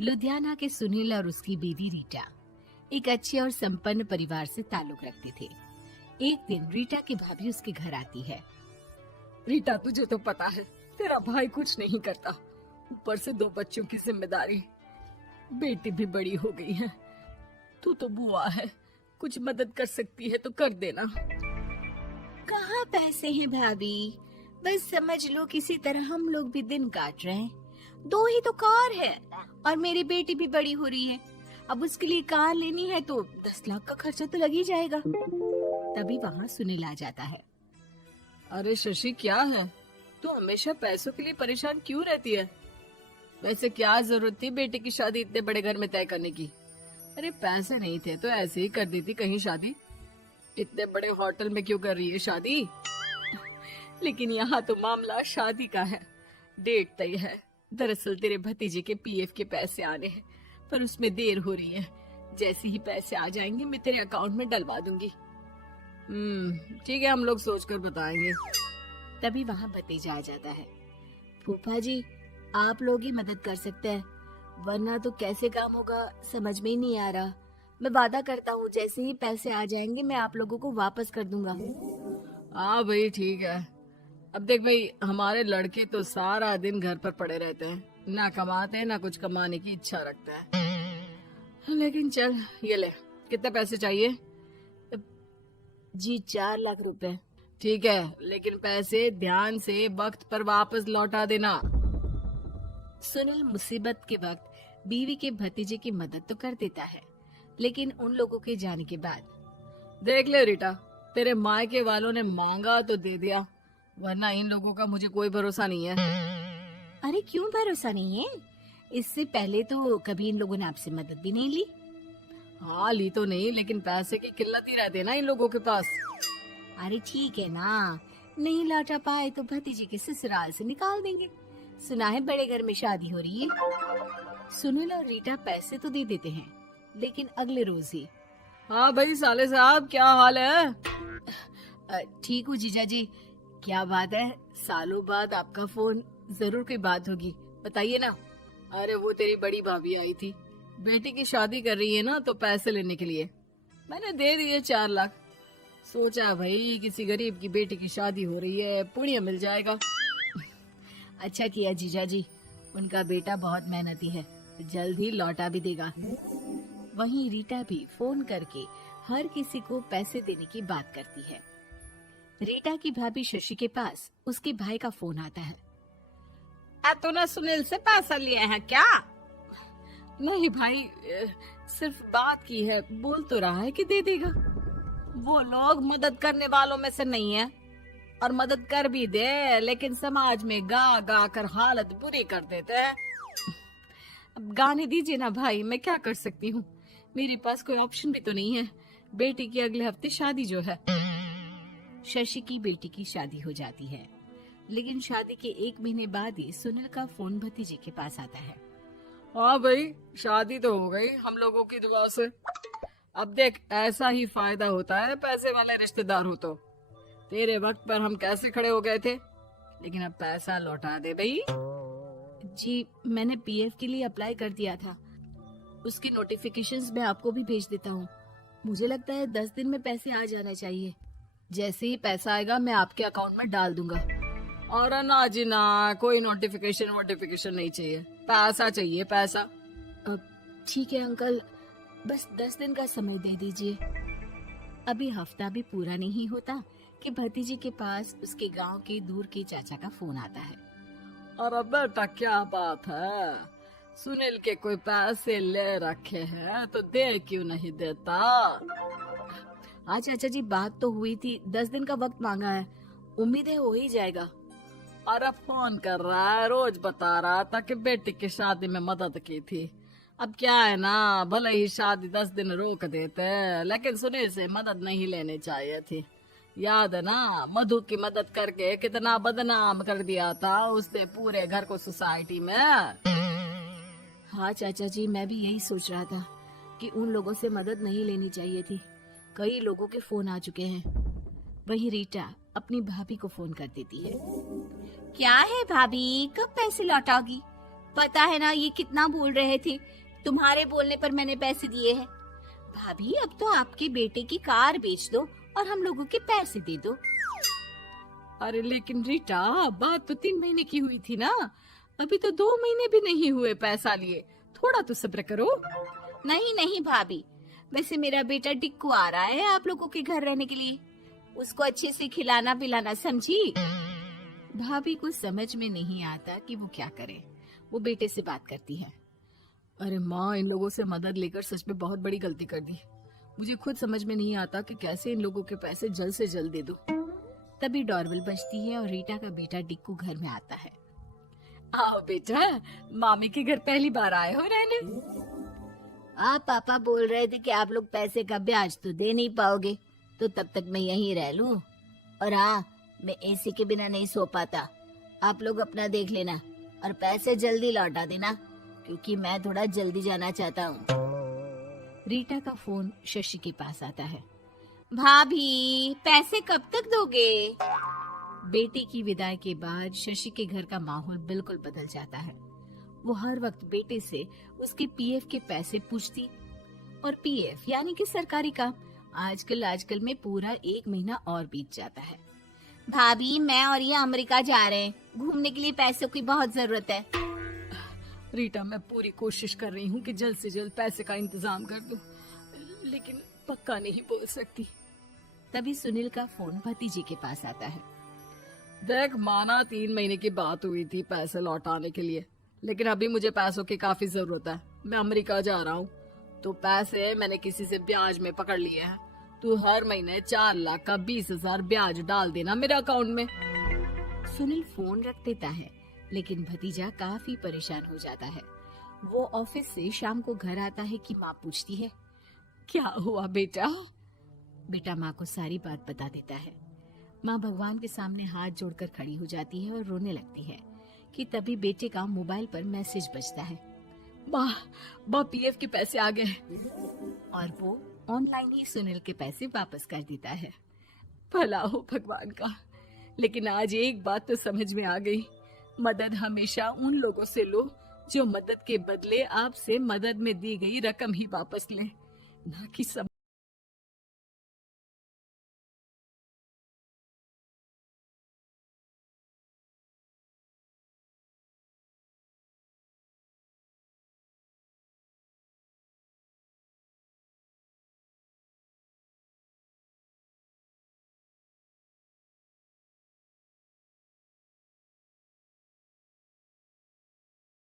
लुधियाना के सुनील और उसकी बीवी रीटा एक अच्छे और संपन्न परिवार से ताल्लुक रखते थे। एक दिन रीटा की भाभी उसके घर आती है। रीटा, तुझे तो पता है तेरा भाई कुछ नहीं करता, ऊपर से 2 बच्चों की जिम्मेदारी, बेटी भी बड़ी हो गई है। तू तो बुआ है, कुछ मदद कर सकती है तो कर देना। कहाँ पैसे हैं भाभी, बस समझ लो किसी तरह हम लोग भी दिन काट रहे हैं। 2 ही तो कार है और मेरी बेटी भी बड़ी हो रही है। अब उसके लिए कार लेनी है तो 10 लाख का खर्चा तो लग ही जाएगा। तभी वहाँ सुनील आ जाता है। अरे शशि, क्या है, तू हमेशा पैसों के लिए परेशान क्यों रहती है? वैसे क्या जरूरत थी बेटी की शादी इतने बड़े घर में तय करने की? अरे पैसे नहीं थे तो ऐसे ही कर देती कहीं शादी। इतने बड़े होटल में क्यों कर रही है शादी? लेकिन यहाँ तो मामला शादी का है, डेट तय है। दरअसल तेरे भतीजे के पीएफ के पैसे आने हैं, पर उसमें देर हो रही है। जैसे ही पैसे आ जाएंगे मैं तेरे अकाउंट में डलवा दूंगी। ठीक है, हम लोग सोचकर बताएंगे। तभी वहाँ भतीजा आ जाता है। फूफा जी, आप लोग ही मदद कर सकते हैं, वरना तो कैसे काम होगा समझ में ही नहीं आ रहा। मैं वादा करता हूँ जैसे ही पैसे आ जाएंगे मैं आप लोगों को वापस कर दूंगा। हाँ भाई, ठीक है। अब देख भाई, हमारे लड़के तो सारा दिन घर पर पड़े रहते हैं, ना कमाते हैं ना कुछ कमाने की इच्छा रखते हैं। लेकिन चल, ये ले, कितने पैसे चाहिए? जी 4 लाख रुपए। ठीक है, लेकिन पैसे ध्यान से वक्त पर वापस लौटा देना। सुनील मुसीबत के वक्त बीवी के भतीजे की मदद तो कर देता है, लेकिन उन लोगों के जाने के बाद देख ले रीटा, तेरे मायके वालों ने मांगा तो दे दिया, वरना इन लोगों का मुझे कोई भरोसा नहीं है। अरे क्यों भरोसा नहीं है? इससे पहले तो कभी इन लोगों ने आपसे मदद भी नहीं ली। हाँ, ली तो नहीं, लेकिन पैसे की किल्लत ही रहती है ना इन लोगों के पास। अरे ठीक है ना, नहीं लौटा पाए तो भतीजे के ससुराल से निकाल देंगे। सुना है बड़े घर में शादी हो रही है। सुनील और रीटा पैसे तो दे देते हैं, लेकिन अगले रोज ही। हाँ भाई साले साहब, क्या हाल है? ठीक हूँ जीजा जी। क्या बात है, सालों बाद आपका फोन, जरूर कोई बात होगी, बताइए ना। अरे वो तेरी बड़ी भाभी आई थी, बेटी की शादी कर रही है ना, तो पैसे लेने के लिए मैंने दे दिए 4 लाख। सोचा भाई किसी गरीब की बेटी की शादी हो रही है, पुण्य मिल जाएगा। अच्छा किया जीजा जी, उनका बेटा बहुत मेहनती है, जल्द ही लौटा भी देगा। वहीं रीटा भी फोन करके हर किसी को पैसे देने की बात करती है। रीटा की भाभी शशि के पास उसके भाई का फोन आता है। तूने सुनील से पैसा लिए हैं क्या? नहीं भाई, सिर्फ बात की है, बोल तो रहा है कि दे देगा। वो लोग मदद करने वालों में से नहीं है, और मदद कर भी दे लेकिन समाज में गा गा कर हालत बुरी कर देते हैं। अब गाने दीजिए ना भाई, मैं क्या कर सकती हूँ, मेरे पास कोई ऑप्शन भी तो नहीं है। बेटी की अगले हफ्ते शादी जो है। शशि की बेटी की शादी हो जाती है, लेकिन शादी के 1 महीने बाद ही सुनील का फोन भतीजे के पास आता है। हाँ भाई, शादी तो हो गई हम लोगों की दुआ से। अब देख, ऐसा ही फायदा होता है पैसे वाले रिश्तेदार हो तो। तेरे वक्त पर हम कैसे खड़े हो गए थे, लेकिन अब पैसा लौटा दे भाई। जी, मैंने पीएफ के लिए अप्लाई कर दिया था, उसकी नोटिफिकेशंस मैं आपको भी भेज देता हूँ। मुझे लगता है 10 दिन में पैसे आ जाना चाहिए। जैसे ही पैसा आएगा मैं आपके अकाउंट में डाल दूंगा। और ना जी ना, कोई नोटिफिकेशन नहीं चाहिए, पैसा चाहिए, पैसा। ठीक है अंकल, बस 10 दिन का समय दे दीजिए। अभी हफ्ता भी पूरा नहीं होता कि भतीजी के पास उसके गांव के दूर के चाचा का फोन आता है। अरे बेटा, क्या बात है, सुनील के कोई पैसे ले रखे हैं तो दे क्यों नहीं देता? हाँ चाचा जी, बात तो हुई थी, 10 दिन का वक्त मांगा है, उम्मीद है हो ही जाएगा। अरे फोन कर रहा है, रोज बता रहा था कि बेटी की शादी में मदद की थी। अब क्या है ना, भले ही शादी 10 दिन रोक देते, लेकिन सुनील से मदद नहीं लेनी चाहिए थी। याद है ना, मधु की मदद करके कितना बदनाम कर दिया था उसने पूरे घर को सोसाइटी में। हाँ चाचा जी, मैं भी यही सोच रहा था कि उन लोगों से मदद नहीं लेनी चाहिए थी। कई लोगों के फोन आ चुके हैं। वही रीटा अपनी भाभी को फोन कर देती है। क्या है भाभी, कब पैसे लौटाओगी? पता है ना ये कितना बोल रहे थे, तुम्हारे बोलने पर मैंने पैसे दिए हैं। भाभी अब तो आपके बेटे की कार बेच दो और हम लोगों के पैसे दे दो। अरे लेकिन रीटा, बात तो 3 महीने की हुई थी ना, अभी तो 2 महीने भी नहीं हुए पैसा लिए, थोड़ा तो सब्र करो। नहीं नहीं भाभी, वैसे मेरा बेटा टिक्कू आ रहा है आप लोगों के घर रहने के लिए, उसको अच्छे से खिलाना पिलाना, समझी? भाभी को समझ में नहीं आता कि वो क्या करे। वो बेटे से बात करती है। अरे माँ, इन लोगों से मदद लेकर सच में बहुत बड़ी गलती कर दी। मुझे खुद समझ में नहीं आता कि कैसे इन लोगों के पैसे जल्द से जल्द दे दूं। तभी डोरबेल बजती है और रीटा का बेटा टिक्कू घर में आता है। आओ बेटा, मामी के घर पहली बार आए हो रहने? आप पापा बोल रहे थे कि आप लोग पैसे का ब्याज तो दे नहीं पाओगे, तो तब तक मैं यहीं रह लूं। और हाँ, मैं एसी के बिना नहीं सो पाता। आप लोग अपना देख लेना और पैसे जल्दी लौटा देना, क्योंकि मैं थोड़ा जल्दी जाना चाहता हूँ। रीटा का फोन शशि के पास आता है। भाभी, पैसे कब तक दोगे? बेटे की विदाई के बाद शशि के घर का माहौल बिल्कुल बदल जाता है। वो हर वक्त बेटे से उसके पीएफ के पैसे पूछती, और पीएफ यानी कि सरकारी काम। आजकल में पूरा 1 महीना और बीत जाता है। भाभी, मैं और ये अमेरिका जा रहे हैं, घूमने के लिए पैसों की बहुत जरूरत है। रीटा, मैं पूरी कोशिश कर रही हूँ कि जल्द से जल्द पैसे का इंतजाम कर दूं, लेकिन पक्का नहीं बोल सकती। तभी सुनील का फोन भतीजे के पास आता है। देख माना 3 महीने की बात हुई थी पैसे लौटाने के लिए, लेकिन अभी मुझे पैसों की काफी जरूरत है। मैं अमेरिका जा रहा हूँ, तो पैसे मैंने किसी से ब्याज में पकड़ लिए हैं। तू हर महीने 4 लाख का 20,000 ब्याज डाल देना मेरे अकाउंट में। सुनील फोन रख देता है, लेकिन भतीजा काफी परेशान हो जाता है। वो ऑफिस से शाम को घर आता है कि माँ पूछती है, क्या हुआ बेटा? बेटा माँ को सारी बात बता देता है। माँ भगवान के सामने हाथ जोड़कर खड़ी हो जाती है और रोने लगती है कि तभी बेटे का मोबाइल पर मैसेज बजता है। माँ, पीएफ के पैसे आ गए। और वो ऑनलाइन ही सुनील के पैसे वापस कर देता है। भला हो भगवान का। लेकिन आज एक बात तो समझ में आ गई, मदद हमेशा उन लोगों से लो जो मदद के बदले आपसे मदद में दी गई रकम ही वापस लें, ना कि सब